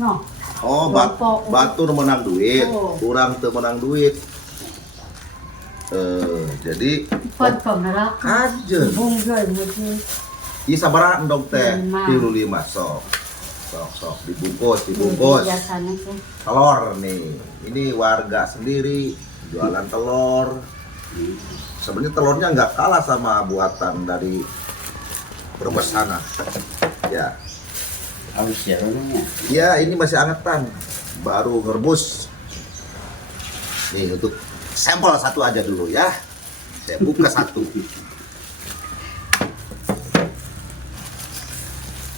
No. Oh, batur menang duit, kurang teu menang duit. Jadi aja. Iya sabaraha endog teh? 35 sok. Sok dibungkus. Telur nih. Ini warga sendiri jualan telur. Sebenarnya telurnya nggak kalah sama buatan dari Brebes sana. Ya. Habis ya orangnya. Ya, ini masih angetan. Baru ngerebus. Nih untuk sampel satu aja dulu ya. Saya buka satu.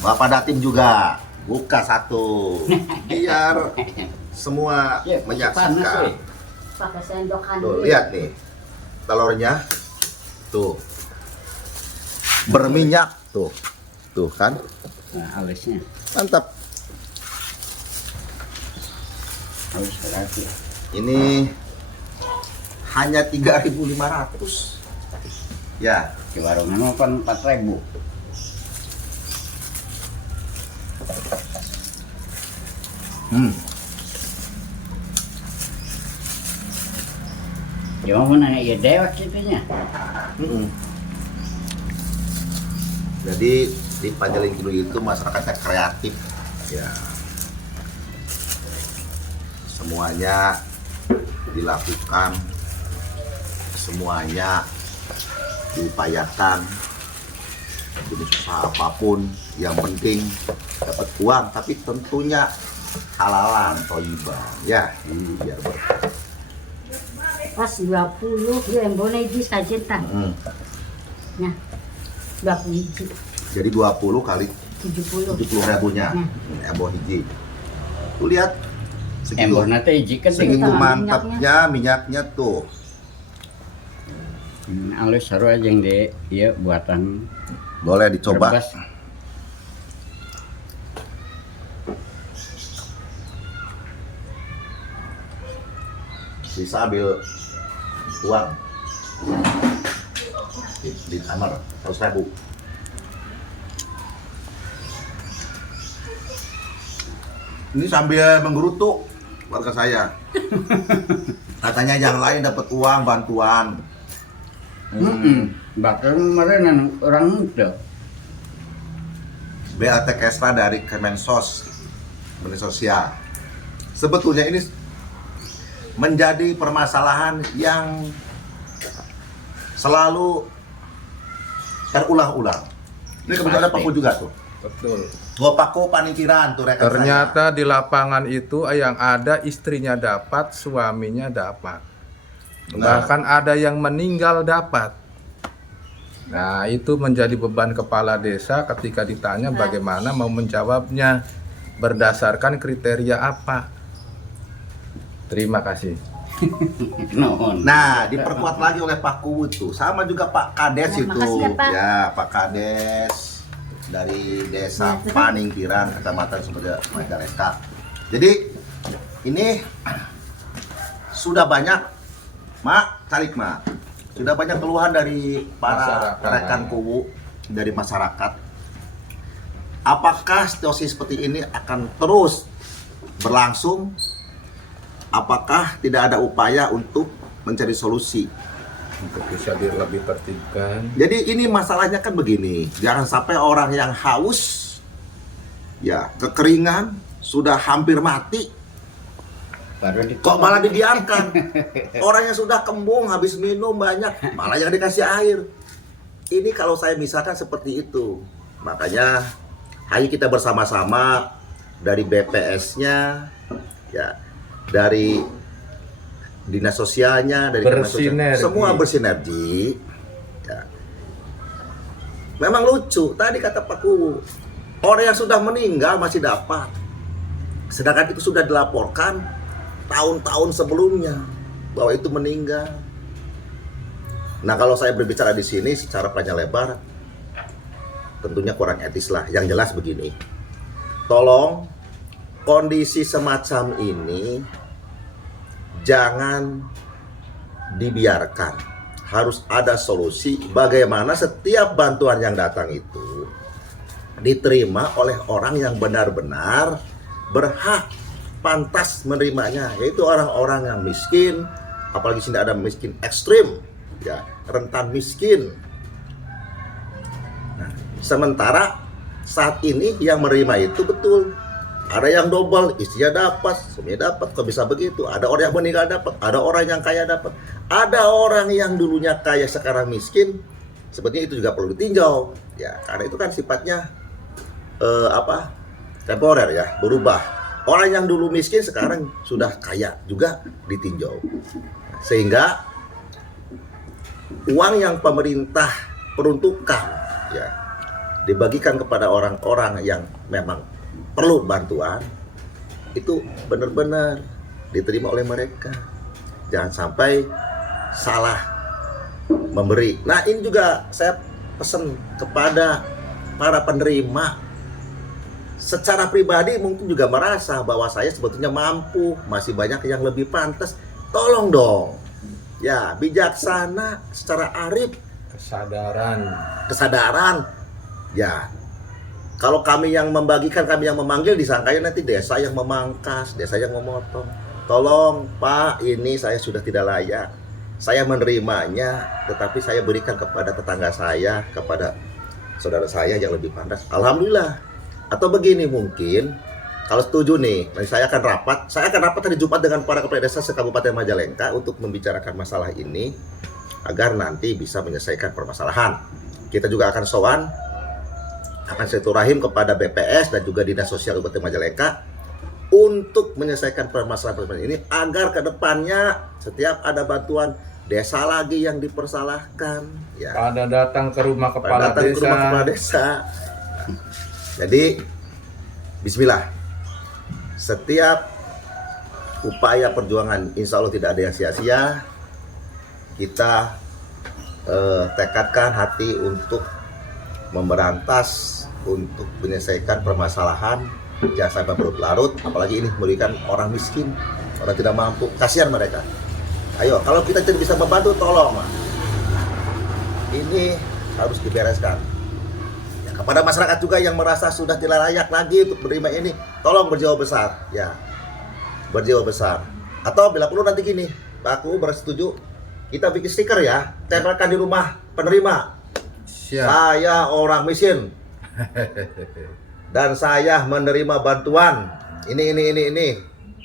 Bapak Datim juga buka satu. Biar semua menyaksikan. Pakai sendokan. Tuh, lihat nih. Telurnya. Tuh. Berminyak tuh. Tuh kan? Nah, alisnya. Mantap. Alis berarti. Ini hanya 3.500. Ya, Di warungnya mah kan 4.000. Ya mau nanya ya dewek kitanya. Jadi di Panjaling Kilo itu masyarakatnya kreatif. Ya. Semuanya dilakukan, semuanya diupayakan. Jenis usaha apapun, yang penting dapat uang, tapi tentunya halalan, toiban. Ya, biar berkah. Pas 20 ya yang boleh di saja tah. Nah. 20 hiji. Jadi 20 kali 70 ribunya. Emboh hiji. Tuh lihat segitu. Emborna teh hiji kan Segitu mantapnya minyaknya tuh. Alus seru aja yang di iya buatan Boleh dicoba. Brebes. Bisa ambil uang di kamar 100.000. Ini sambil menggerutu warga saya. Katanya yang lain dapat uang bantuan. Bahkan kemarin orang muda. BLT Kesra dari Kemensos, Menteri Sosial. Sebetulnya ini menjadi permasalahan yang selalu terulang-ulang. Ini kebetulan Paku juga tuh. Betul. Gua Paku panikiran tuh rekan Ternyata di lapangan itu yang ada istrinya dapat, suaminya dapat. Bahkan ada yang meninggal dapat. Nah, itu menjadi beban kepala desa ketika ditanya bagaimana mau menjawabnya, berdasarkan kriteria apa. Terima kasih. Nah, diperkuat lagi oleh Pak Kuwut tuh. Sama juga Pak Kades itu. Makasih ya, Pak. Ya, Pak Kades dari Desa Paningkiran, Kecamatan Sumber Majalengka. Jadi ini sudah banyak, Mak, Calik Mak. Sudah banyak keluhan dari para rekan Kuwu, dari masyarakat. Apakah situasi seperti ini akan terus berlangsung? Apakah tidak ada upaya untuk mencari solusi? Untuk bisa lebih tertibkan. Jadi ini masalahnya kan begini, jangan sampai orang yang haus, ya kekeringan, sudah hampir mati, kok malah dibiarkan. Orang yang sudah kembung, habis minum banyak, malah yang dikasih air. Ini kalau saya misalkan seperti itu, makanya ayo kita bersama-sama dari BPS-nya, ya, dari dinas sosialnya, dari Bersinergi. semua bersinergi. Ya. Memang lucu, tadi kata Pak Kuwu, orang yang sudah meninggal masih dapat, sedangkan itu sudah dilaporkan tahun-tahun sebelumnya bahwa itu meninggal. Nah, kalau saya berbicara di sini secara panjang lebar, tentunya kurang etis lah. Yang jelas begini, tolong kondisi semacam ini jangan dibiarkan. Harus ada solusi bagaimana setiap bantuan yang datang itu diterima oleh orang yang benar-benar berhak pantas menerimanya, yaitu orang-orang yang miskin, apalagi sini ada miskin ekstrim, ya, rentan miskin. Nah, sementara saat ini yang menerima itu betul, ada yang double, istrinya dapat, suaminya dapat, kok bisa begitu? Ada orang yang meninggal dapat, ada orang yang kaya dapat, ada orang yang dulunya kaya sekarang miskin. Sepertinya itu juga perlu ditinjau, ya, karena itu kan sifatnya temporer, ya, berubah. Orang yang dulu miskin sekarang sudah kaya juga ditinjau. Sehingga uang yang pemerintah peruntukkan, ya, dibagikan kepada orang-orang yang memang perlu bantuan, itu benar-benar diterima oleh mereka. Jangan sampai salah memberi. Nah, ini juga saya pesan kepada para penerima. Secara pribadi mungkin juga merasa bahwa saya sebetulnya mampu, masih banyak yang lebih pantas. Tolong dong, ya, bijaksana, secara arif, kesadaran, ya. Kalau kami yang membagikan, kami yang memanggil, disangkanya nanti desa yang memangkas, desa yang memotong. Tolong Pak, ini saya sudah tidak layak. Saya menerimanya, tetapi saya berikan kepada tetangga saya, kepada saudara saya yang lebih pantas. Alhamdulillah. Atau begini mungkin, kalau setuju nih, saya akan rapat hari Jumat dengan para kepala desa se-Kabupaten Majalengka untuk membicarakan masalah ini agar nanti bisa menyelesaikan permasalahan. Kita juga akan sowan, akan silaturahim kepada BPS dan juga Dinas Sosial Kabupaten Majalengka untuk menyelesaikan permasalahan ini agar kedepannya setiap ada bantuan desa lagi yang dipersalahkan, ya. Pada datang ke rumah kepala desa. Jadi, bismillah. Setiap upaya perjuangan insya Allah tidak ada yang sia-sia. Kita tekadkan hati untuk memberantas, untuk menyelesaikan permasalahan, jangan sampai berlarut. Apalagi ini memberikan orang miskin, orang tidak mampu, kasihan mereka. Ayo, kalau kita tidak bisa membantu, tolong. Ini harus dibereskan. Kepada masyarakat juga yang merasa sudah tidak layak lagi untuk menerima ini, tolong berjiwa besar, ya, berjiwa besar. Atau bila perlu nanti gini, Pak Aku bersetuju, kita bikin stiker, ya, tempelkan di rumah penerima. Siap. Saya orang miskin dan saya menerima bantuan ini.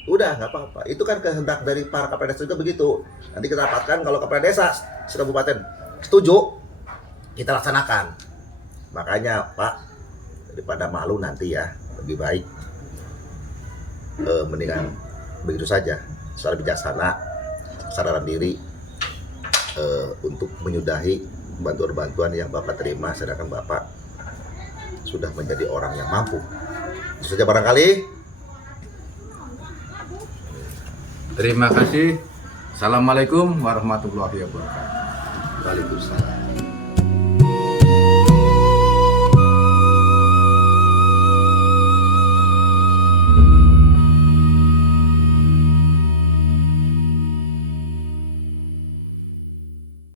Udah, nggak apa-apa. Itu kan kehendak dari para kepala desa juga begitu. Nanti kita rapatkan, kalau kepala desa se-Kabupaten setuju, kita laksanakan. Makanya Pak, daripada malu nanti, ya, lebih baik mendingan begitu saja, secara bijaksana, kesadaran diri untuk menyudahi bantuan-bantuan yang Bapak terima, sedangkan Bapak sudah menjadi orang yang mampu. Itu saja barangkali. Terima kasih. Assalamualaikum warahmatullahi wabarakatuh. Waalaikumsalam.